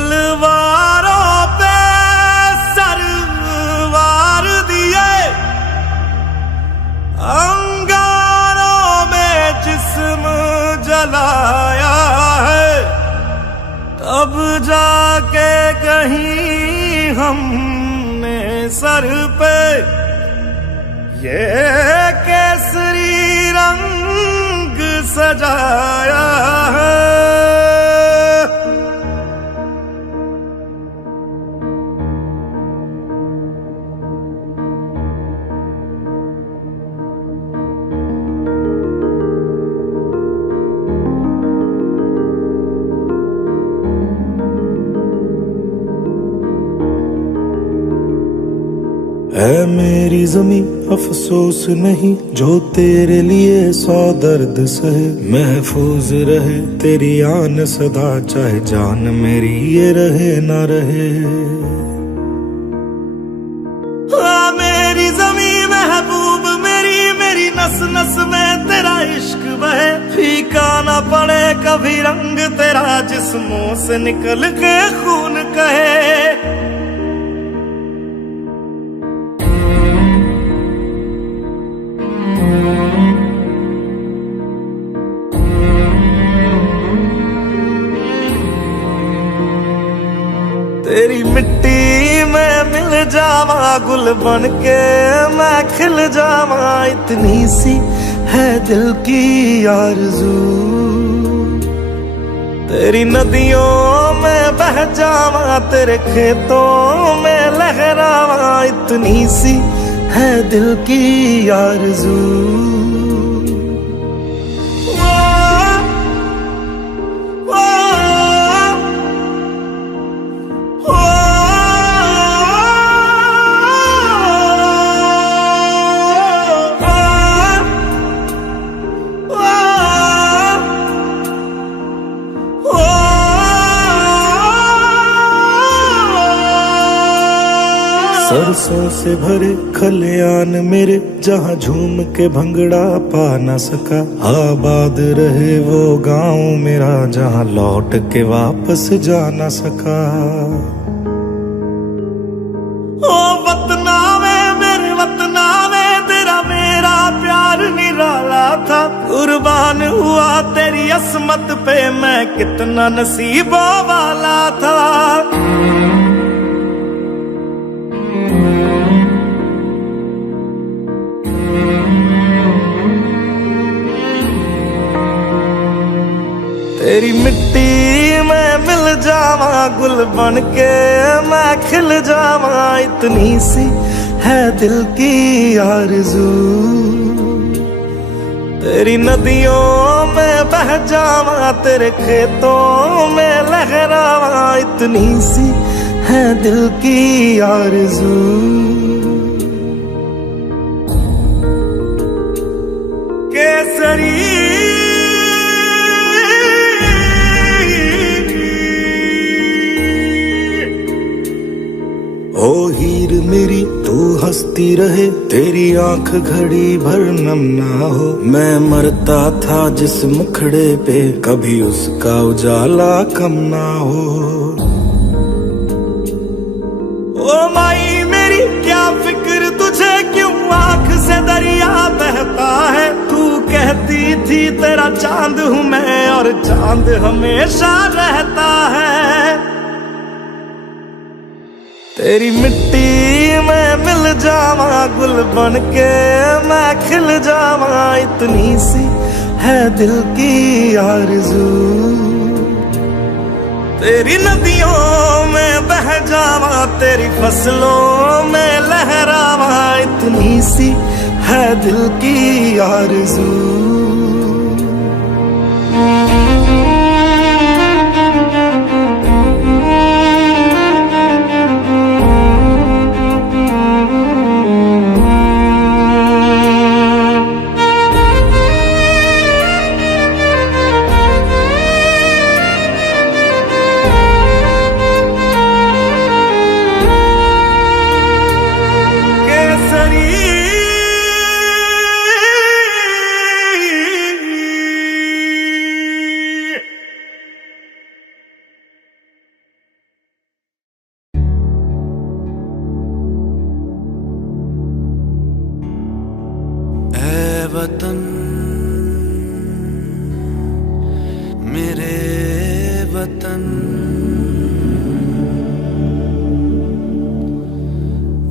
तलवारों पे सरवार दिए, अंगारों में जिस्म जलाया है, तब जाके कहीं हमने सर पे ये केसरी रंग सजाया है। है मेरी जमी अफसोस नहीं, जो तेरे लिए 100 दर्द सहे। महफूज रहे तेरी आन सदा, चाहे जान मेरी ये रहे ना रहे। हाँ मेरी जमी महबूब मेरी, मेरी नस नस में तेरा इश्क बहे। फीका ना पड़े कभी रंग तेरा, जिस्मों से निकल के खून कहे। तेरी मिट्टी में मिल जावा, गुल बन के मैं खिल जावा। इतनी सी है दिल की आरज़ू, तेरी नदियों में बह जावा, तेरे खेतों में लहरावा। इतनी सी है दिल की आरज़ू। सरसों से भरे खलियान मेरे, जहाँ झूम के भंगड़ा पा न सका। आबाद रहे वो गांव मेरा, जहाँ लौट के वापस जा न सका। ओ वतना में मेरे वतना में, तेरा मेरा प्यार निराला था। कुर्बान हुआ तेरी असमत पे, मैं कितना नसीबों वाला था। तेरी मिट्टी में मिल जावा, गुल बन के मैं खिल जावा। इतनी सी है दिल की आरज़ू, तेरी नदियों में बह जावा, तेरे खेतों में लहरावा। इतनी सी है दिल की आरज़ू। केसरी ओ हीर मेरी तू हंसती रहे, तेरी आंख घड़ी भर नम ना हो। मैं मरता था जिस मुखड़े पे, कभी उसका उजाला कम ना हो। ओ माई मेरी क्या फिक्र तुझे, क्यों आंख से दरिया बहता है। तू कहती थी तेरा चांद हूँ मैं, और चांद हमेशा रहता है। तेरी मिट्टी में मिल जावा, गुल बन के मैं खिल जावा। इतनी सी है दिल की आरज़ू, तेरी नदियों में बह जावा, तेरी फसलों में लहरावा। इतनी सी है दिल की आरज़ू। केसरी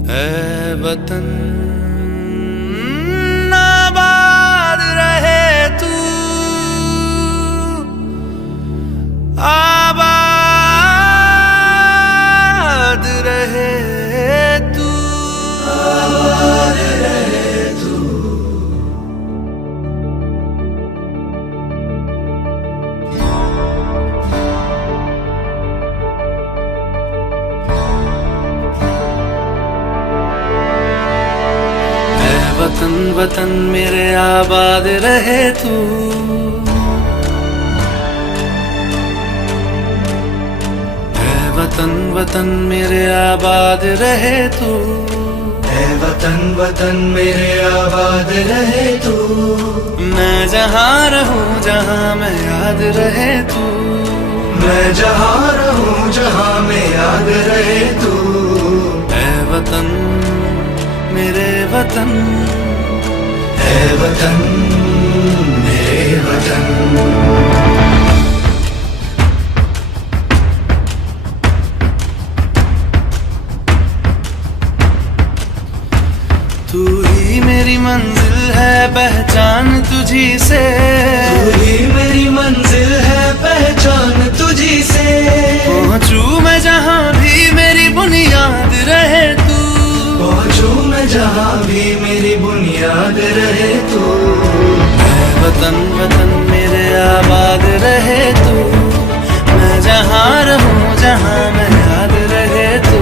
ऐ वतन आबाद रहे तू, आबाद रहे तू, आबाद रहे तू। वतन वतन मेरे आबाद रहे तू, ऐ वतन वतन मेरे आबाद रहे तू, ऐ वतन वतन मेरे आबाद रहे तू। मैं जहाँ रहूँ जहाँ मैं याद रहे तू, मैं जहाँ रहूँ जहाँ मैं याद रहे तू। ऐ वतन मेरे वतन, ऐ वतन मेरे वतन। तू ही मेरी मंजिल है पहचान तुझी से, तू ही मेरी मंजिल है पहचान तुझी से। पहुँचू मैं जहाँ भी मेरी बुनियाद रहे तू, पहुँचू मैं जहाँ भी मेरी बुनियाद रहे तू। ऐ वतन वतन मेरे आबाद रहे तू, मैं जहाँ रहूँ जहाँ मैं याद रहे तू।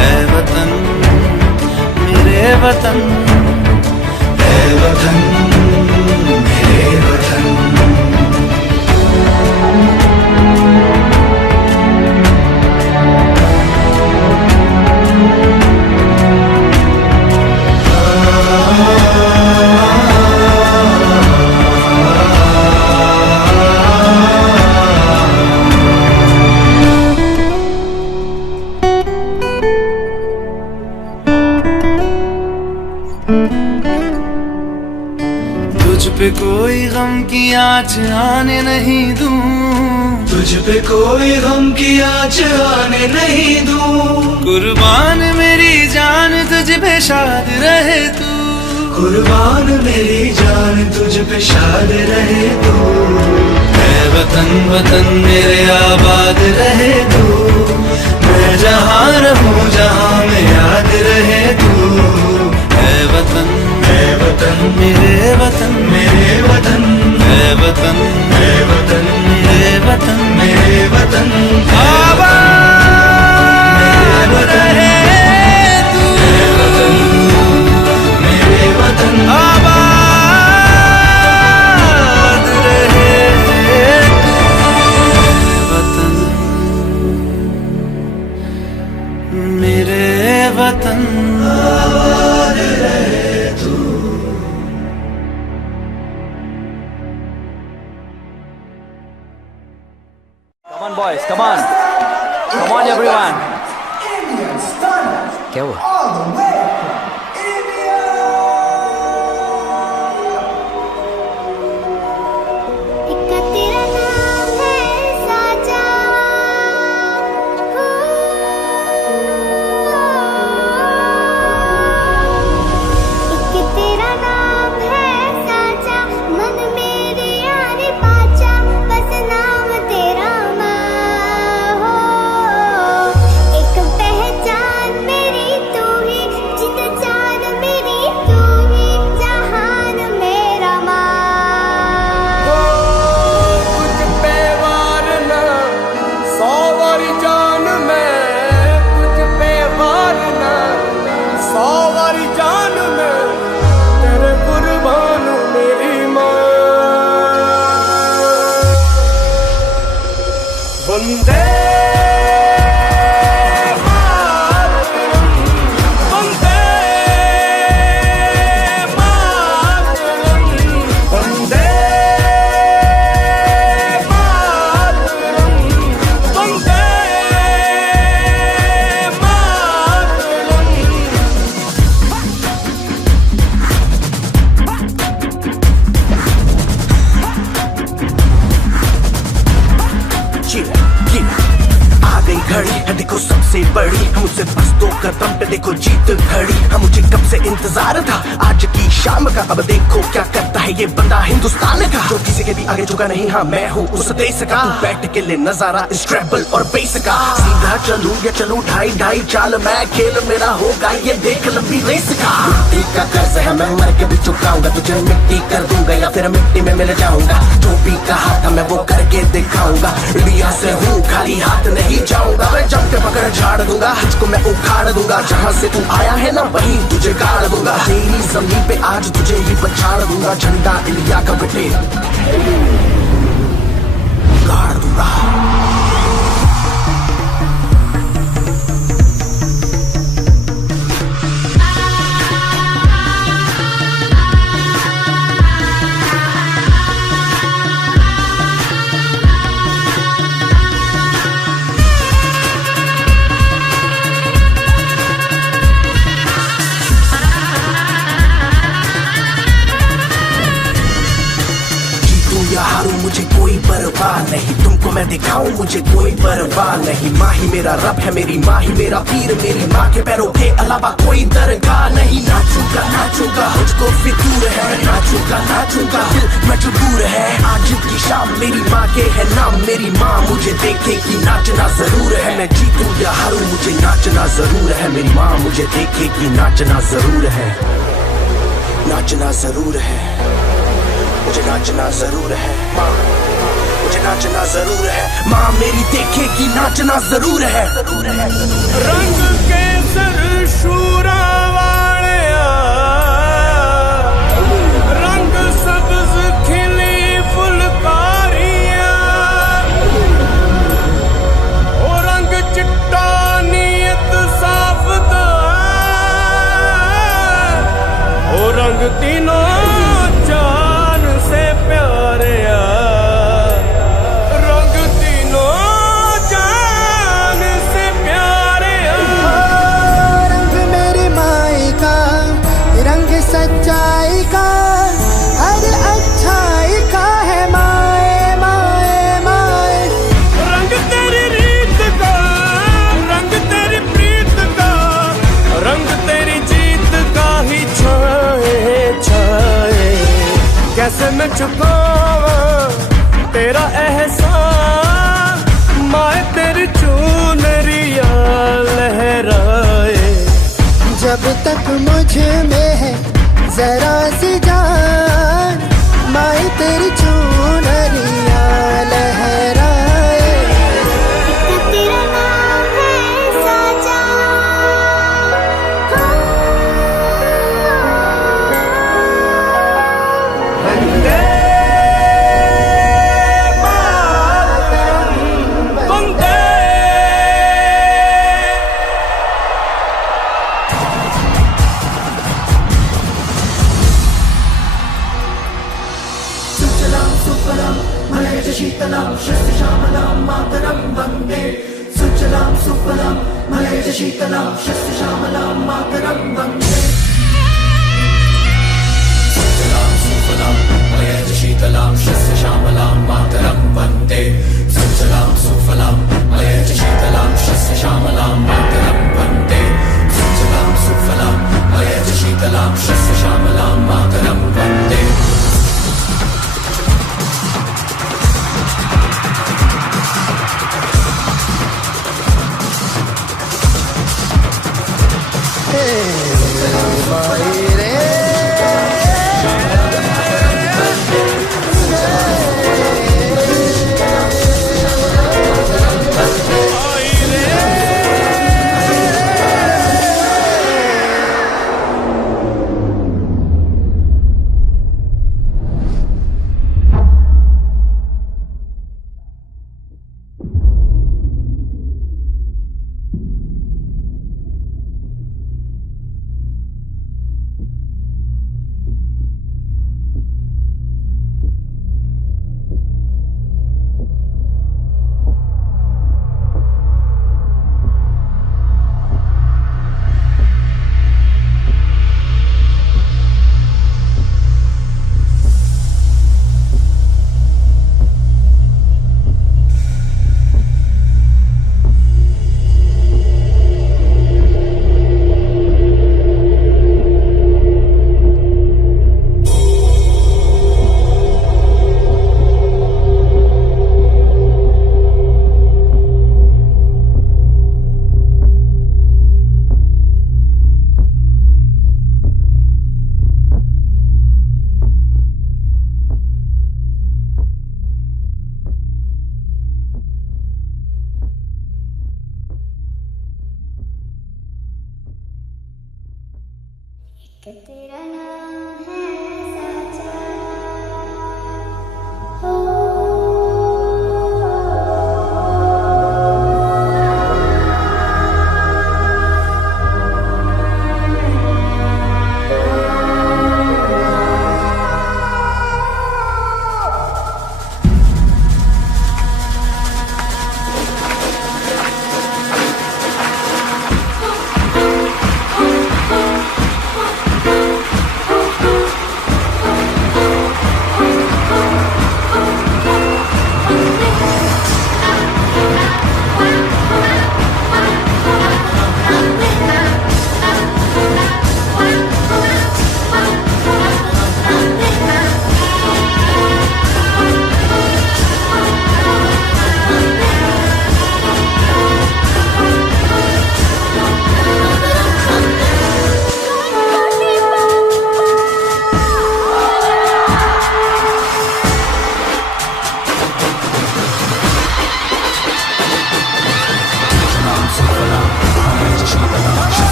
ऐ वतन मेरे वतन, ऐ वतन मेरे वतन। तुझ पे कोई गम की आँच आने नहीं दूं, तुझ पे कोई गम की आँच आने नहीं दूं। कुर्बान मेरी जान तुझ पे शाद रहे तू, कुर्बान मेरी जान तुझ पे शाद रहे तू। ऐ वतन वतन मेरे आबाद रहे तू, मैं जहाँ रहूँ जहाँ मैं याद रहे तू। ऐ वतन, ऐ वतन मेरे वतन, मेरे वतन। ऐ वतन, ऐ वतन मेरे वतन, मेरे वतन। आबाद रहे तू, ऐ वतन मेरे वतन। आबाद रहे तू, वतन मेरे वतन। आबाद रहे तू। Come on boys, come on. Come on everyone. क्या हुआ? पहचान मेरी तू ही बस 2 कदम पे देखो जीत खड़ी। हाँ मुझे कब से इंतजार था आज की शाम का, अब देखो क्या करता है ये बंदा हिंदुस्तान का, जो किसी के भी आगे झुका नहीं। हाँ मैं हूँ उस देश का, तू बैठ के ले नजारा इस ट्रैवल और बेस का। सीधा चलूं या चलूं ढाई ढाई चाल, मैं खेल मेरा होगा ये देख लंबी रेस का। मिट्टी का कर्ज है मैं मर के भी चुकाऊंगा, तुझे मिट्टी कर दूंगा या फिर मिट्टी में मिल जाऊंगा। जो भी कहा था मैं वो करके दिखाऊंगा, इंडिया से हूँ खाली हाथ नहीं जाऊंगा। मैं जम के पकड़ झाड़ दूंगा, तुझको मैं उखाड़ दूंगा। जहाँ से तू आया है ना वहीं तुझे गाड़ दूंगा। तेरी जमीन पे आज तुझे ही पछाड़ दूंगा, झंडा इंडिया का बेटे गाड़ दूंगा। मुझे कोई परवाह नहीं, तुमको मैं दिखाऊं मुझे कोई परवाह नहीं। माँ ही मेरा रब है, मेरी माँ ही मेरा पीर, मेरी माँ के पैरों के अलावा कोई दरगाह नहीं। नाचूंगा नाचूंगा मुझको फितूर है, नाचूंगा नाचूंगा दिल मजबूर है। आज की शाम मेरी माँ के है नाम, मेरी माँ मुझे देखेगी नाचना जरूर है। मैं जीतूं या हारूं मुझे नाचना जरूर है, मेरी माँ मुझे देखेगी नाचना जरूर है, नाचना जरूर है, मुझे नाचना जरूर है। माँ मुझे नाचना जरूर है, माँ मेरी देखेगी नाचना जरूर है। रंग के सर शूरा वालिया, रंग सब्ज खिली फुलकारियां, ओ रंग चिट्टा नीयत साफ दा, ओ रंग तीनों सच्चाई का हर अच्छाई का है माए माए माए। रंग तेरी रीत का, रंग तेरी प्रीत का, रंग तेरी जीत का ही छाए छाए। कैसे मैं चुकावां तेरा एहसान, माए तेरी चुनरिया लहराए। जब तक मुझ में है जरा सी जान, माई तेरी चुनरिया लहराए। तेरा नाम है साजा, वंदे मातरम, वंदे। सुफलम मलयज शीतलम शस्य श्यामलां मातरं वन्दे। सुजलां सुफलम मलयज शीतलम शस्य श्यामलां मातरं वन्दे। सुजलां सुफलम मलयज शीतलम शस्य श्यामलां मातरं वन्दे। सुजलां सुफलम मलयज शीतलम शस्य श्यामलां मातरं वन्दे। सुजलां सुफलम मलयज शीतलम शस्य श्यामलां मातरं वन्दे। कि तेरा नाम है साचा। हो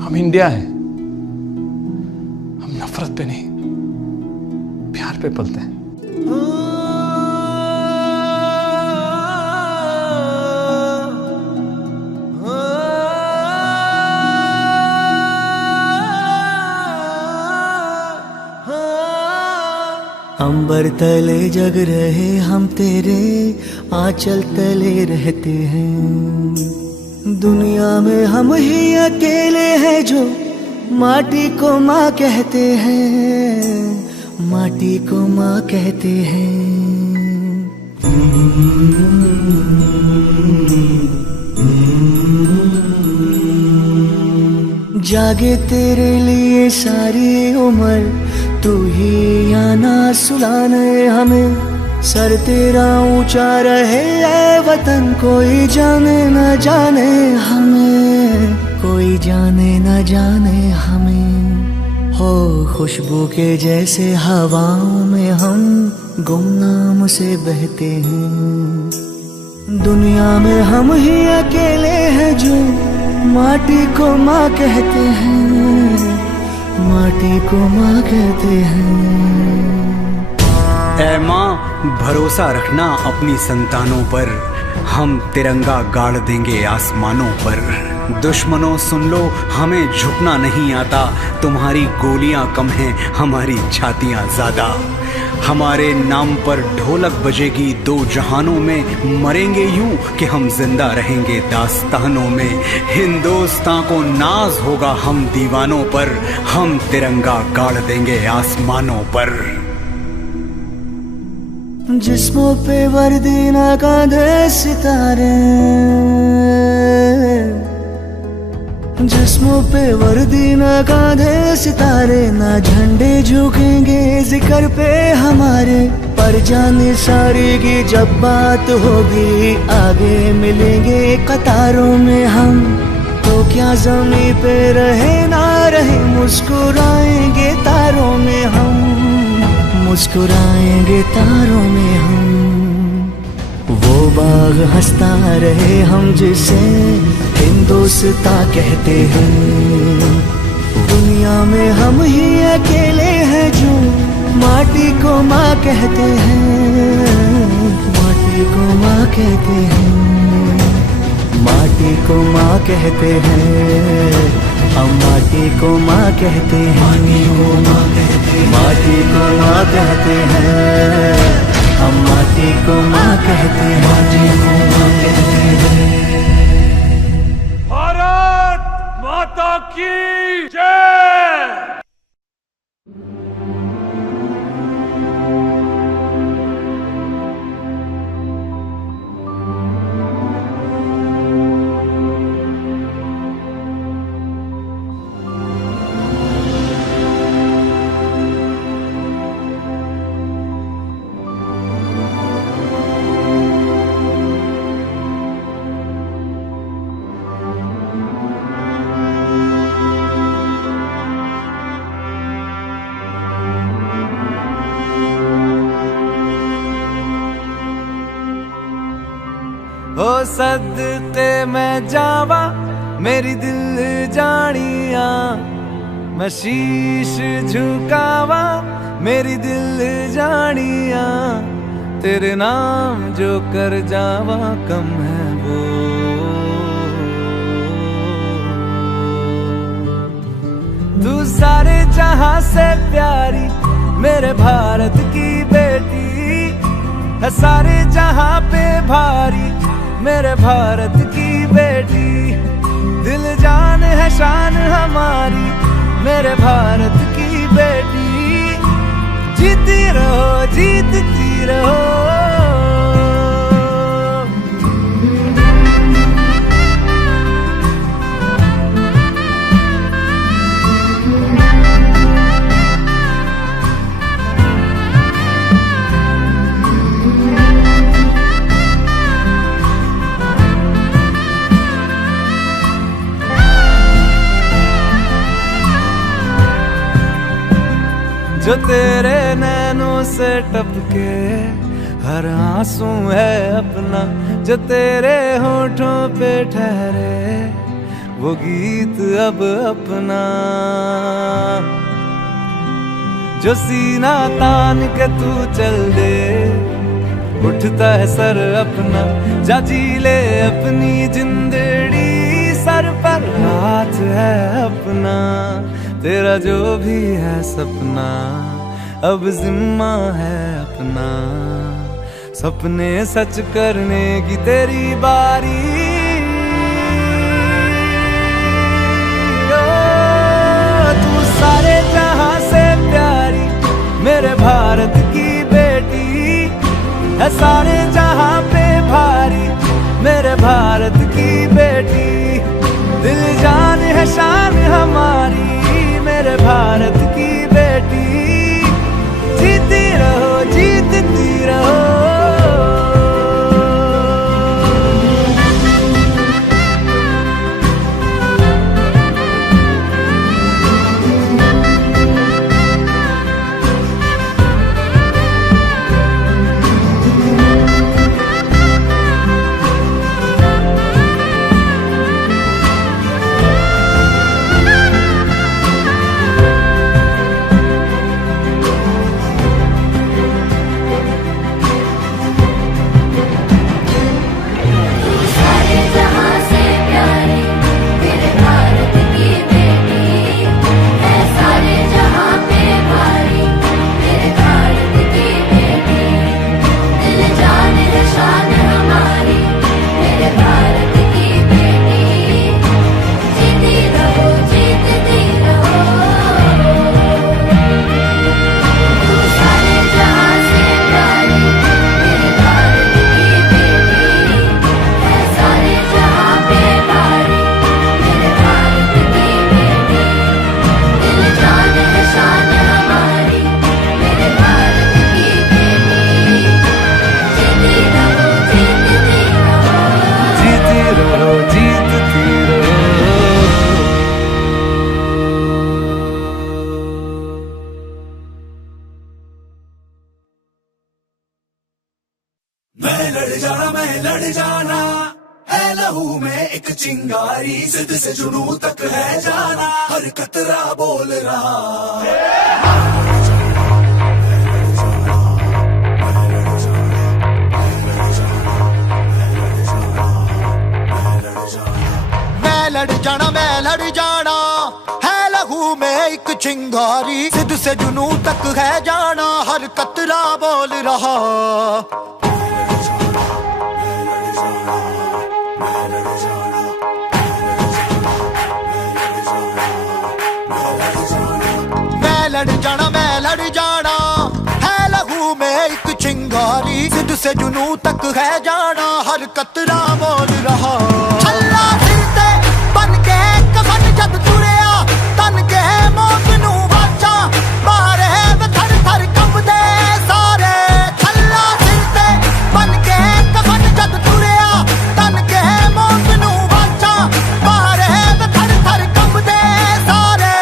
हम इंडिया हैं, हम नफरत पे नहीं प्यार पे पलते हैं। अंबर तले जग रहे हम तेरे आंचल तले रहते हैं। दुनिया में हम ही अकेले हैं जो माटी को माँ कहते हैं, माटी को माँ कहते हैं। जागे तेरे लिए सारी उम्र, तू ही आना सुलाने हमें। सर तेरा ऊंचा रहे ऐ वतन, कोई जाने न जाने हमें, कोई जाने न जाने हमें। हो खुशबू के जैसे हवाओं में हम गुमनाम से बहते हैं। दुनिया में हम ही अकेले हैं जो माटी को माँ कहते हैं, माटी को माँ कहते हैं। ऐ माँ भरोसा रखना अपनी संतानों पर, हम तिरंगा गाड़ देंगे आसमानों पर। दुश्मनों सुन लो हमें झुकना नहीं आता, तुम्हारी गोलियां कम हैं हमारी छातियां ज्यादा। हमारे नाम पर ढोलक बजेगी दो जहानों में, मरेंगे यूं कि हम जिंदा रहेंगे दास्तानों में। हिंदुस्तान को नाज होगा हम दीवानों पर, हम तिरंगा गाड़ देंगे आसमानों पर। जिस्मों पे वर्दी ना कांधे सितारे, जिस्मों पे वर्दी ना कांधे सितारे। ना झंडे झुकेंगे जिक्र पे हमारे, पर पर जाने सारे की जब बात होगी, आगे मिलेंगे कतारों में हम, तो क्या ज़मीं पे रहे ना रहे, मुस्कुराएंगे तारों में हम, मुस्कुराएंगे तारों में हम। वो बाग हंसता रहे हम जिसे हिंदुस्ता कहते हैं, दुनिया में हम ही अकेले हैं जो माटी को माँ कहते हैं, माटी को माँ कहते हैं, माटी को माँ कहते हैं, हम माटी को माँ कहते हैं, माटी को माँ कहते हैं, हम माटी को माँ कहते हैं। भारत माता की जय। हो सदके मैं जावा मेरी दिल जानिया, मैं शीश झुकावा मेरी दिल जानिया, तेरे नाम जो कर जावा कम है वो। तू सारे जहां से प्यारी मेरे भारत की बेटी है, सारे जहां पे भारी मेरे भारत की बेटी, दिल जान है शान हमारी मेरे भारत की बेटी, जीती रहो जीतती रहो। जो तेरे नैनों से टपके हर आंसू है अपना, जो तेरे होठों पे ठहरे वो गीत अब अपना, जो सीना तान के तू चल दे उठता है सर अपना, जा जी ले अपनी जिंदड़ी, सर पर हाथ है अपना, तेरा जो भी है सपना अब जिम्मा है अपना, सपने सच करने की तेरी बारी। ओ, तू सारे जहां से प्यारी मेरे भारत की बेटी है, सारे जहां पे भारी मेरे भारत की बेटी, दिल जान है शान हमारी मेरे भारत की बेटी, जीती रहो जीतती रहो। मैं लड़ जाना है लहू में एक चिंगारी, जिद से जुनू तक है जाना, हर कतरा बोल रहा। मैं लड़ जाना है लहू में एक चिंगारी, जिद से जुनू तक है जाना, हर कतरा बोल रहा। मैं लड़ जाना है लहू में एक चिंगारी, जिद से जुनू तक है जाना, हर कतरा बोल रहा। छल्ला फिरते बन के कफन जद तुरिया, तन के मौत नू वाचा, मारे थर थर कंबदे सारे। छल्ला फिरते बन के कफन जद तुरिया, तन के मौत नू वाचा, मारे थर थर कंबदे सारे।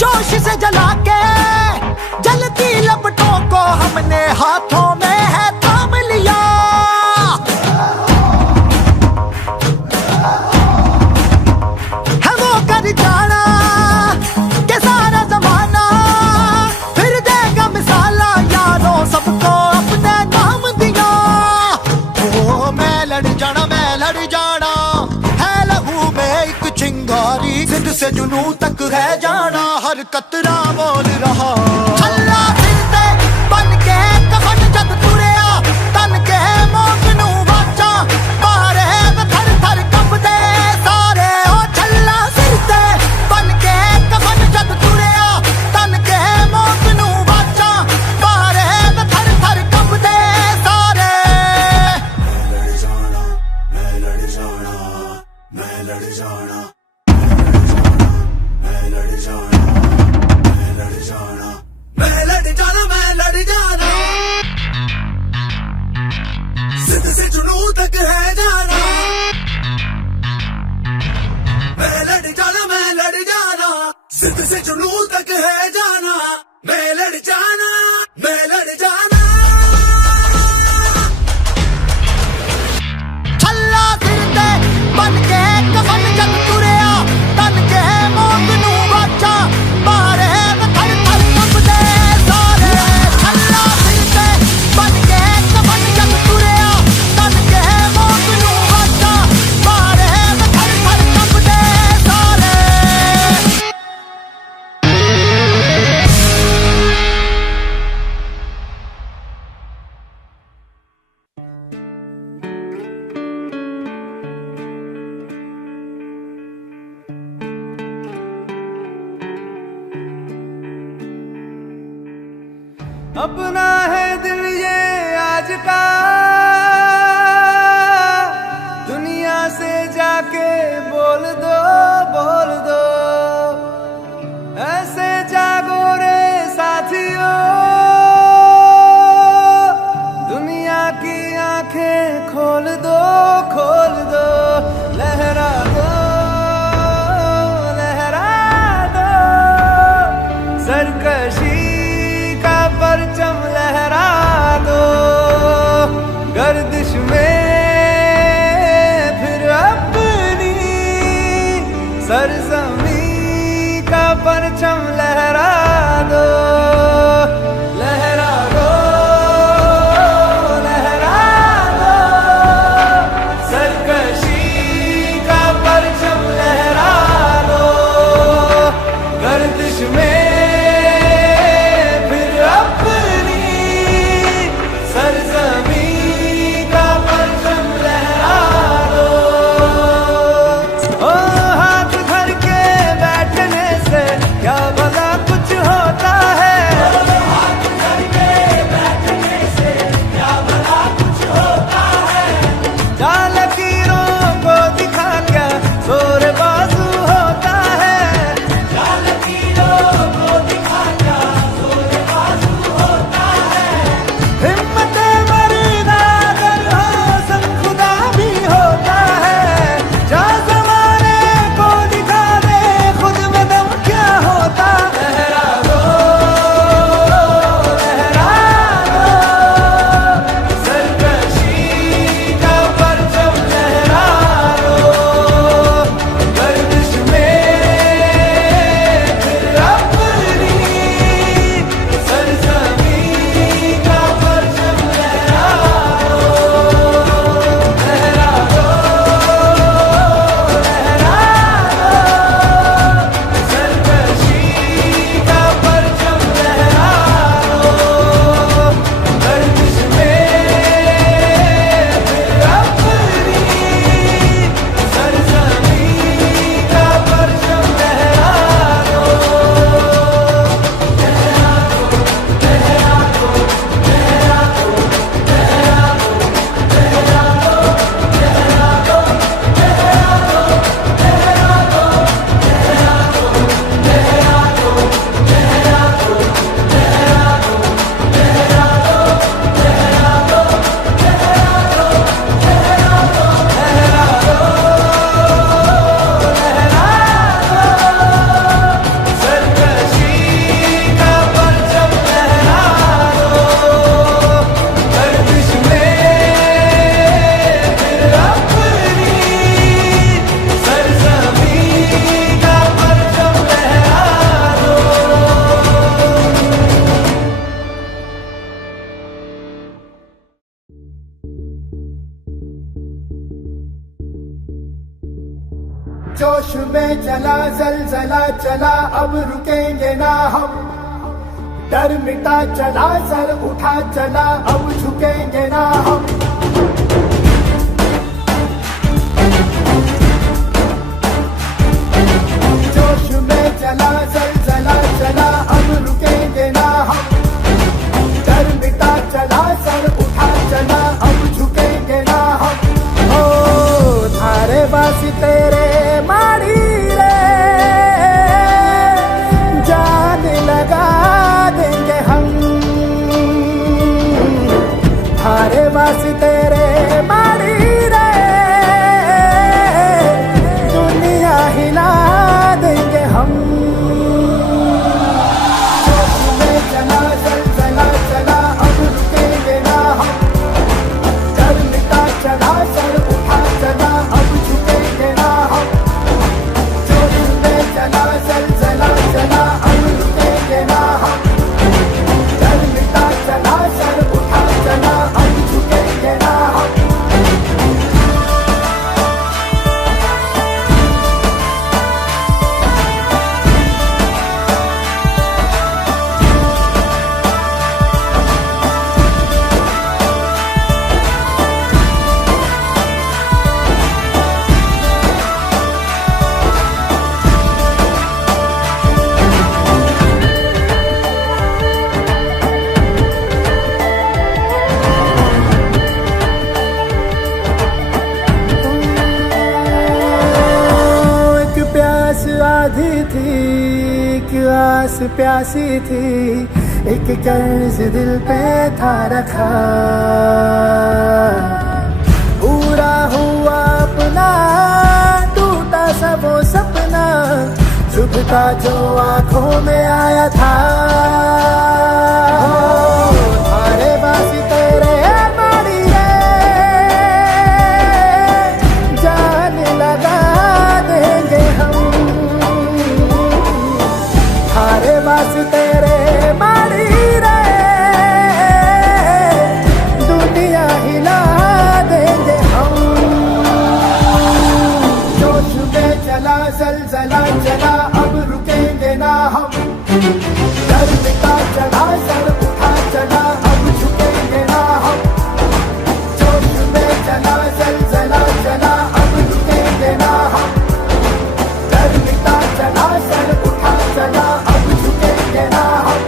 जोश से जला के जलती लपटों को हमने हाथों में है थाम लिया। है वो कर जाना के सारा जमाना फिर देगा मिसाला, यारों सबको अपने नाम दिया। ओ मैं लड़ जाना है लहू में एक चिंगारी, जिद से जुनू तक है जाना, हर कतरा बोल रहा। छल्ला फिरते बन के कफन जद तुरिया, तन के मौत नू वाचा, मारे थर थर कंबदे सारे। ओ छल्ला फिरते बन के कफन जद तुरिया, तन के मौत नू वाचा, मारे थर थर कंबदे सारे। मैं लड़ जाना जिद से जुनू तक है जाना। मैं लड़ जाना जिद से जुनू तक है जाना। मैं लड़ जाना छल्ला फिरते बन के कफन जद तुरिया, तन के मौत नू वाचा, मारे थर थर कंबदे सारे। छल्ला फिरते बन के कफन जद तुरिया, तन के मौत नू वाचा, मारे थर थर कंबदे सारे। अपना है दिल ये आज का, दुनिया से जाके बोल दो ऐसे जागो रे साथियों, दुनिया की आंखें खोल दो लहरा दो सरकशी का परचम लहरा दो। जोश में चला जलजला चला, अब रुकेंगे ना हम। डर मिटा चला, सर उठा चला, अब झुकेंगे ना हम। जोश में चला जलजला चला, अब रुकेंगे ना हम। डर मिटा चला, सर उठा चला, अब झुकेंगे ना हम। ओ थारे बासी तेरे मारी रे, जान लगा देंगे हम। थारे बासी तेरे मारी रे, दुनिया हिला देंगे हम। जोश में चला जलजला चला, अब रुकेंगे ना हम। डर मिटा चला, सर उठा चला, अब झुकेंगे ना हम। जोश में चला जलजला चला, अब रुकेंगे ना हम। डर मिटा चला, सर उठा चला, अब झुकेंगे ना हम। एक प्यास आधी थी, एक आस प्यासी थी, एक कर्ज दिल पे था रखा। पूरा हुआ अपना, टूटा सा वो सपना, चुभता जो आंखों में आया था। थारे बासी तेरे मारी रे, जान लगा देंगे हम। थारे बासी तेरे मारी रे, दुनिया हिला देंगे हम। जोश में चला जलजला चला, अब रुकेंगे ना हम। डर मिटा चला, सर उठा चला, अब झुकेंगे ना हम। जोश में चला जलजला चला, अब रुकेंगे ना हम। डर मिटा चला, सर उठा चला, अब झुकेंगे ना हम।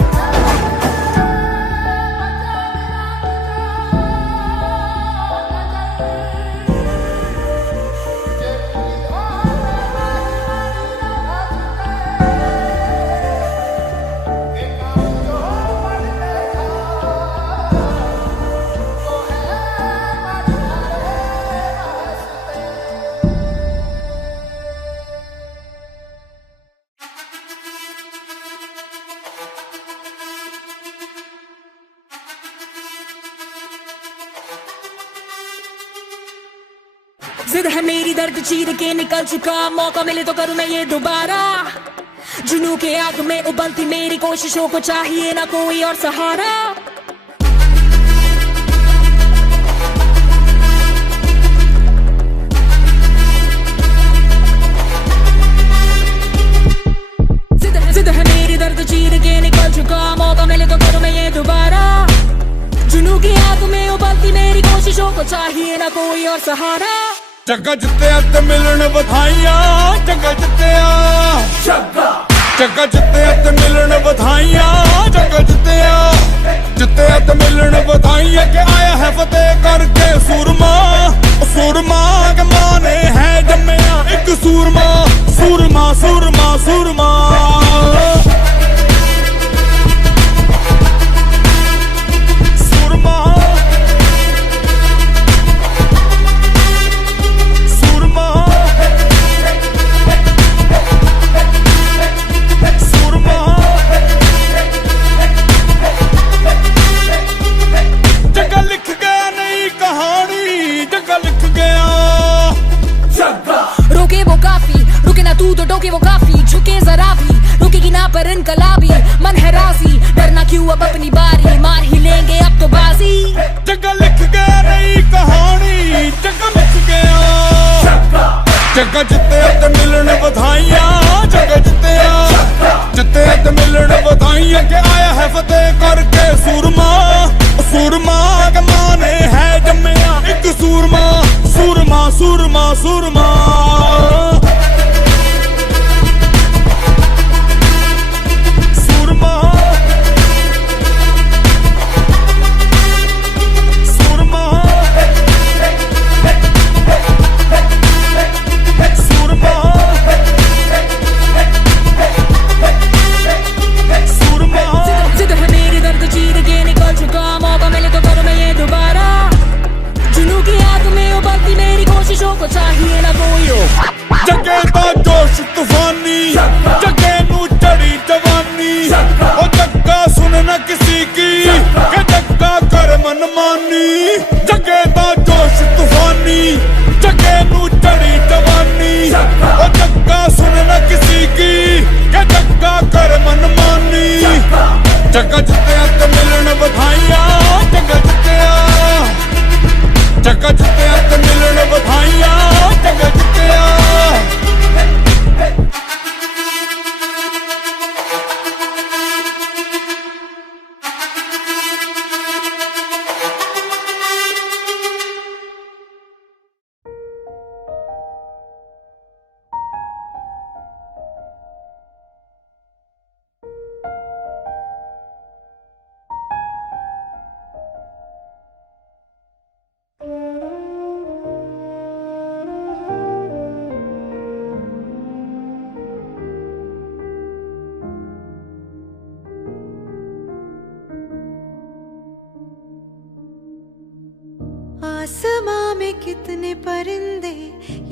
जिद है मेरी, दर्द चीर के निकल चुका, मौका मिले तो करूं मैं ये दोबारा। जुनू के आग में उबलती मेरी कोशिशों को चाहिए ना कोई और सहारा। जिद है मेरी, दर्द चीर के निकल चुका, मौका मिले तो करूं मैं ये दोबारा। जुनू की आग में उबलती मेरी कोशिशों को चाहिए ना कोई और सहारा। जग्गा जित्तिया ते मिलन बधाइयां, जग्गा जित्तिया, जग्गा जित्तिया ते मिलन बधाइयां, जग्गा जित्तिया, जित्तिया ते मिलन बधाइयां के आया है फतेह करके सूरमा। सूरमा के मां ने है जम्मिया एक सूरमा, सूरमा सूरमा सूरमा। जगह जिते ते मिलन बधाइयां जगह जिते ते मिलन बधाइयां के आया है फतेह करके सूरमा सूरमा के माने है जम्मिया एक सूरमा सूरमा सूरमा सूरमा को चाहिए ना कोई जगे दा जोश तूफानी जगे नू चढ़ी जवानी ओ जग्गा सुन न किसी की के जग्गा कर मनमानी जगे दा जोश तूफानी जगे नू चढ़ी जवानी ओ जग्गा सुन न किसी की के जग्गा कर मनमानी जगह जिते ते मिलन बधाइयां जगह जिते ते मिलन बधाइयां जगह जिते आसमां में कितने परिंदे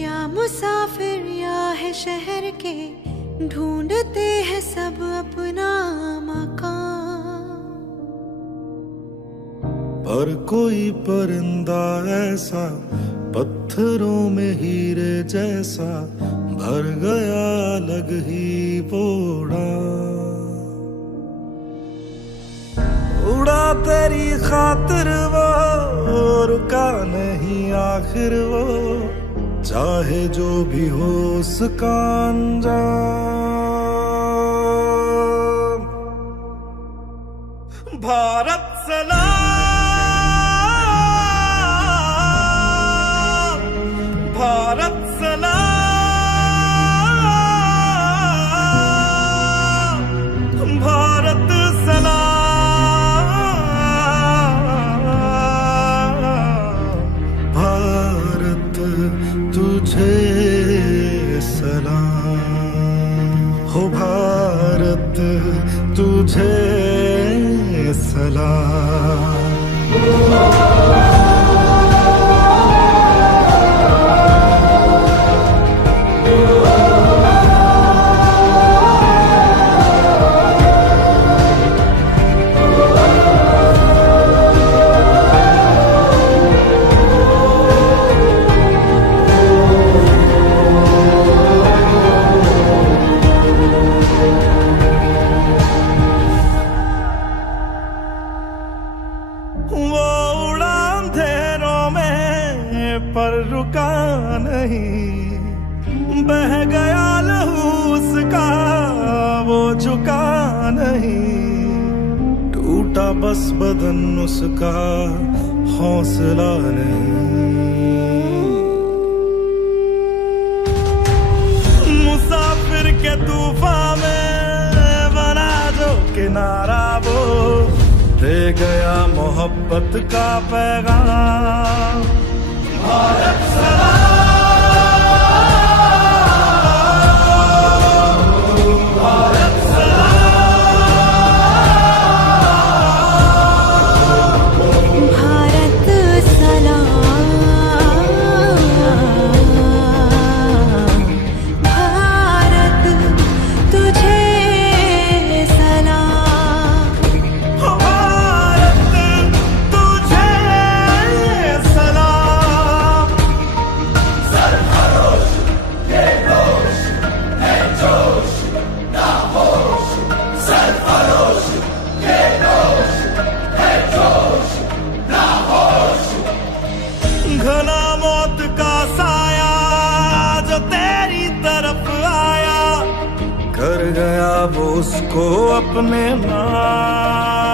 या मुसाफिर या है शहर के ढूंढते हैं सब अपना मकान पर कोई परिंदा ऐसा पत्थरों में हीरे जैसा भर गया अलग ही बोड़ा उड़ा तेरी खातिर वो रुका नहीं आखिर वो चाहे जो भी हो उसका अंजाम भारत सलाम भारत सलाम भारत तुझे सलाम हो भारत तुझे सलाम पर रुका नहीं बह गया लहू उसका वो झुका नहीं टूटा बस बदन उसका हौसला नहीं मुसाफिर के तूफान में बना जो किनारा वो दे गया मोहब्बत का पैगाम भारत सलाम भारत सलाम भारत सलाम भारत तुझे सलाम भारत तुझे सलाम वो उसको अपने नाम